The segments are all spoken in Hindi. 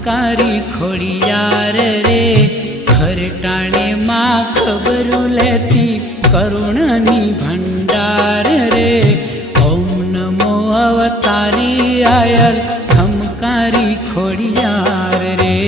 खमकारी खोड़ियार रे खरटाणे माँ खबरू लेती करुणनी भंडार रे। ओम नमो अवतारी आयल खमकारी खोड़ियार रे।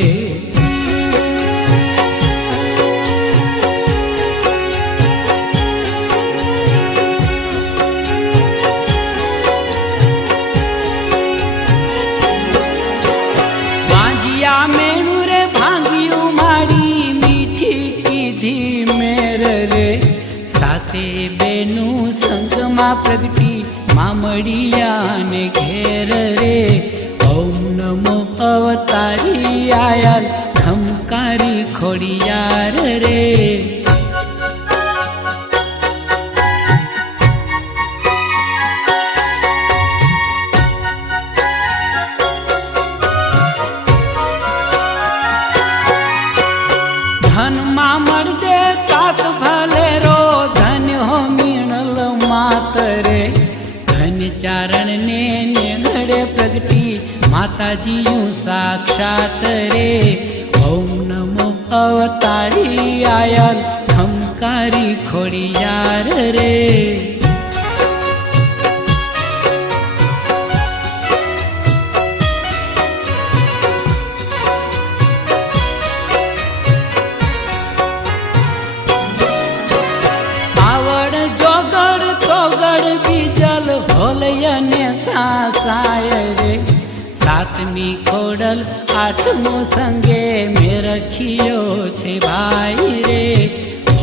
बेनू संग मां प्रगटी मामड़िया ने घेर रे। ओम नमो अवतारी आयल खमकारी खोड़ियार रे। धन मामड़ दे तात भले रो मातरे धन चारण ने नेंगड़े प्रगटी माता जी यूं साक्षात रे। ओम नमो अवतारी आयल खमकारी खोड़ियार रे। होलयने सासाय रे। सातमी खोड़ल आठमो संगे में रखियो छे भाई रे।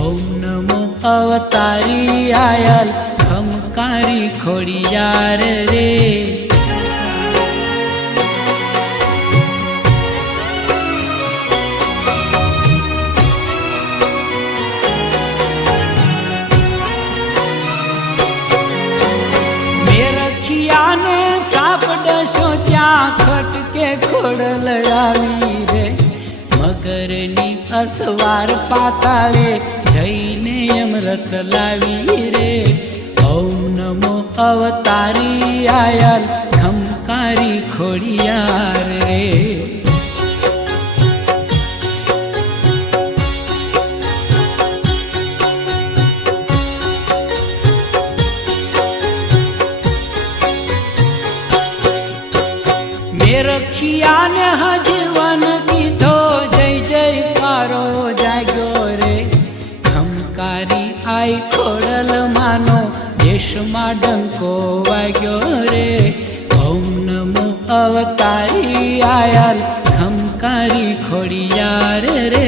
ओम नमो अवतारी आयल खमकारी खोड़ियार रे। खटके खोड़ल आवी रे। मगरनी असवार पाताले जईने अमृत लावी रे। ओम नमो अवतारी आयल खमकारी खोड़ियार रे। रखिया ने जीवन कीधो जय जयकारो जाग्यो रे। खमकारी आई खोड़ल मानो देश मां डंको वाग्यो रे। ओम नमो अवतारी आयल खमकारी खोड़ियार रे।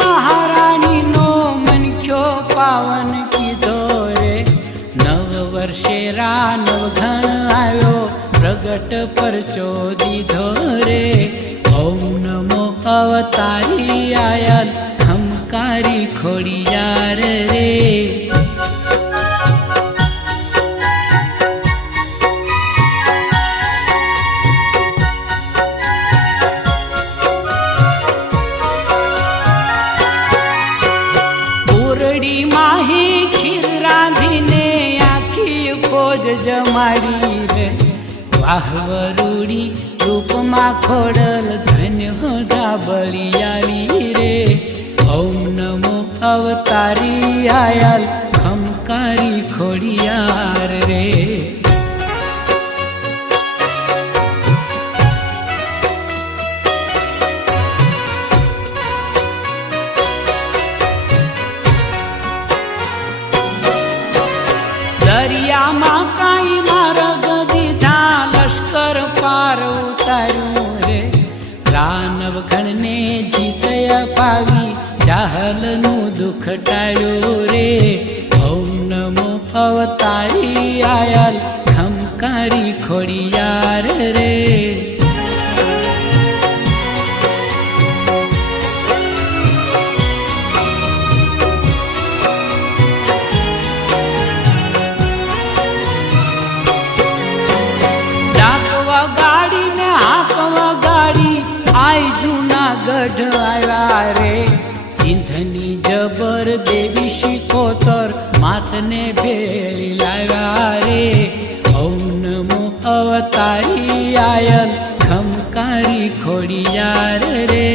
महारानी नो मनख्यो पावन कीधो रे। नव वर्षे रा नवघन आयो प्रगट परचो दीधो रे। ओम नमो अवतारी आयल खमकारी खोड़ियार रे। जमाड़ी रे। वाहवरूड़ी रूप मां खोड़ल धन्य हो डाबलियाली रे। ओम नमो अवतारी आयल खमकारी खोड़ियार रे। दरिया मां काई मार्ग दीधा लश्कर पार उतारू रे। रानव घन ने जीतया पावी जाहल नु दुख टाळ्यो रे। ओम नमो अवतारी आयल खमकारी खोड़ियार रे। આઈ જૂનાગઢ આવ્યા રે સિંધની જબર દેવી શિકોતર માતને ભેળી લાવ્યા રે ઓમ નમો અવતારી આયલ ખમકારી ખોડિયાર રે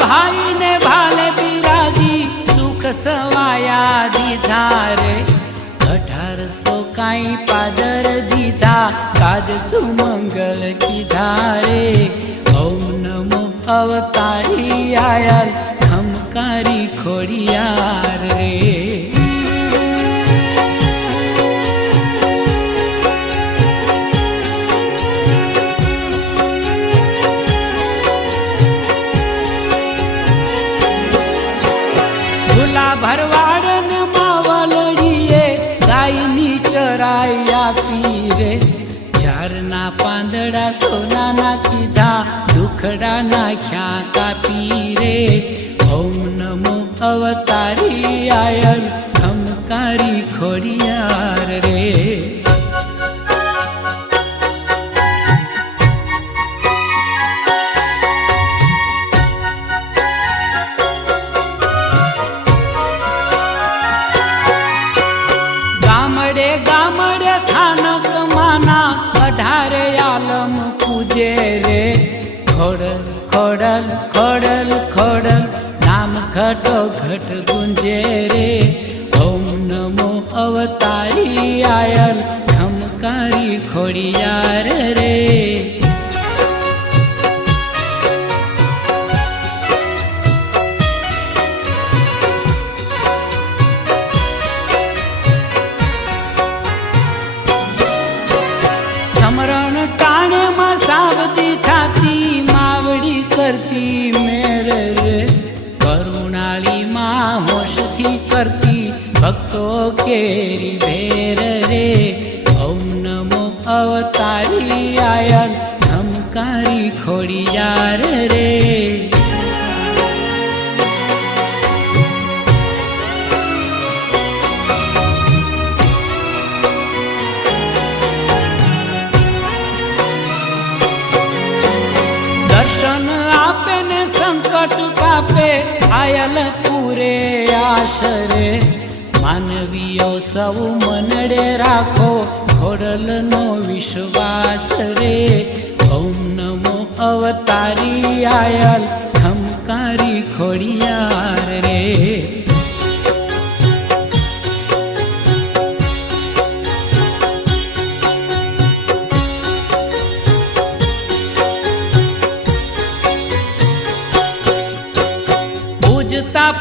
भाई ने भाले बिराजी सुख सवाया दीधा रे 1800 काई पादर दीधा काज सुमंगल कीधा रे ओम नमो अवतारी आयल खमकारी खोड़ियार रे भरवाड़ ने मावलड़ीए गायनी चराया पीरे झारना पांदड़ा सोना ना कीधा दुखड़ा ना ख्या का पीरे ओम नमो अवतारी आयल खमकारी खोड़ियार रे गामड़े थानक माना 18 आलम पूजे रे खोड़ल खोड़ल खोड़ल खोड़ल नाम घटो घट गुंजे रे ओम नमो अवतारी आयल खमकारी खोड़ियार रे समरण टाणे में सावती थाती मावड़ी करती मेर रे करुणाली माँ होश थी करती भक्तों केरी भेर रे ओम नमो अवतारी आयल खमकारी खोड़ियार रे संकट कापे आयल पूरे आशरे मानवीयो सब मनडे राखो खोड़ल नो विश्वास रे ओम नमो अवतारी आयल खमकारी खोड़ियार रे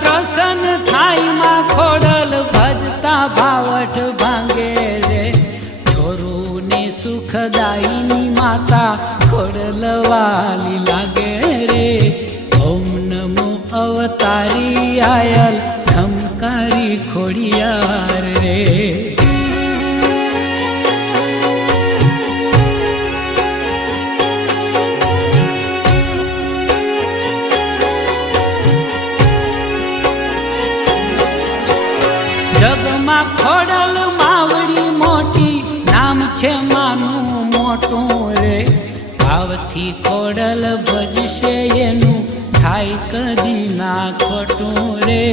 प्रसन्न थाई माँ खोड़ल भजता भावट भांगे रे छोरू ने सुखदायिनी माता खोड़ल वाली लागे रे ओम नमो अवतारी आयल खमकारी खोड़ियार रे जगमा खोड़ल मावड़ी मोटी नाम छे मानु मोटू रे आवथी खोड़ल भजशे एनु थाय कदी ना खोटू रे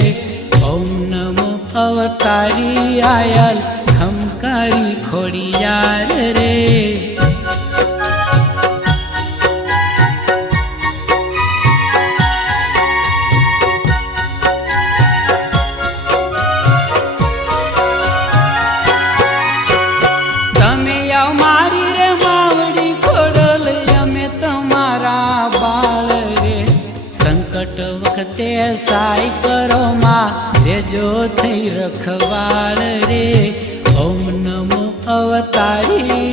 ओम नमो अवतारी आयल खमकारी खोड़ियार रे वखते साई करो माँ रेजो थई रखवाल रे ओम नमो अवतारी